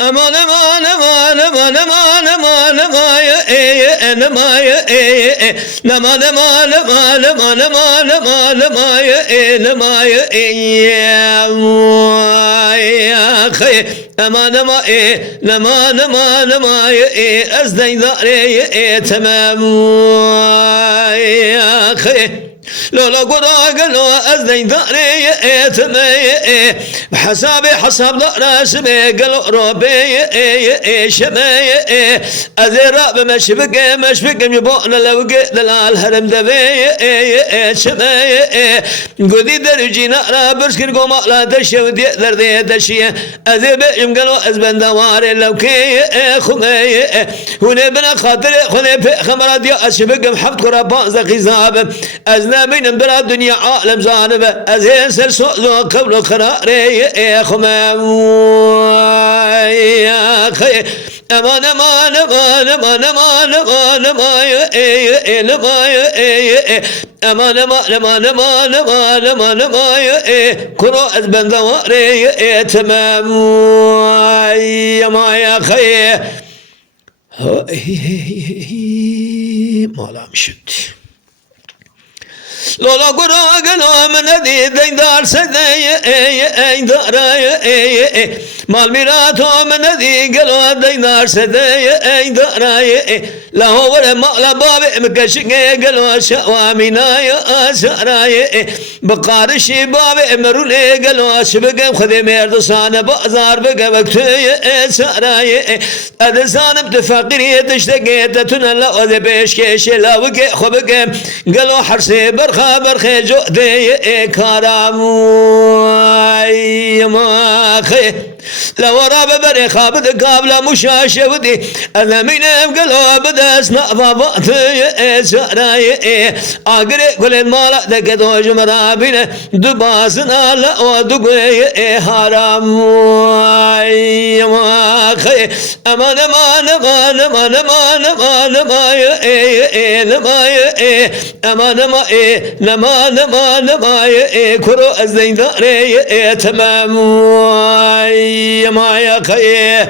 aman aman aman aman aman aman aman aman aman aman aman aman aman aman aman ya خي aman aman aman aman aman أزدي ذاري تمام يا خي لولا قراق لو أزدي ذاري تمام بحسابي حساب راسمي قالوا ربي شمي أذراب مشفق يبون لو قيل الهرم دبي شمي قدي درجينا را برسكن قوم لا دشوا دي دردي دشيه أذب قالوا أزبن دواري لو كي خمي هنا بنا خاطر هنا في خمرات يا أشبق محفظ قربان زقي زاب أزنا من برا الدنيا عالم زانب أزين سرسو قبل خراري خمي يا خي aman aman aman aman aman aman aman aman aman aman aman aman aman كرو أذبن ذواري تمام يا ما يا خي ما لا مشت لولا قراق لو من ذي دار سدي دار مال ميراثه من ذي قالوا دار سدي دار لا ولا مال باب مكشق قالوا شوامنا يا سراي بقارش باب مرولي قالوا شبق خذ مرد صان بازار بقى وقت سراي ادسان بتفقري تشتقيت تنلا ذي بيش كيش لا وقع خبق قالوا حرسي برخ جودي كرام ما خي لو راب بري خابد قابل مشاشودي انا من قلوب داس نافات سراي اقري كل المال دكتو جمرابين دباسنا لا ودقي حرام ما خي امان امان امان امان امان امان امان نما نما نما كرو أزين داري تمام ما يا خي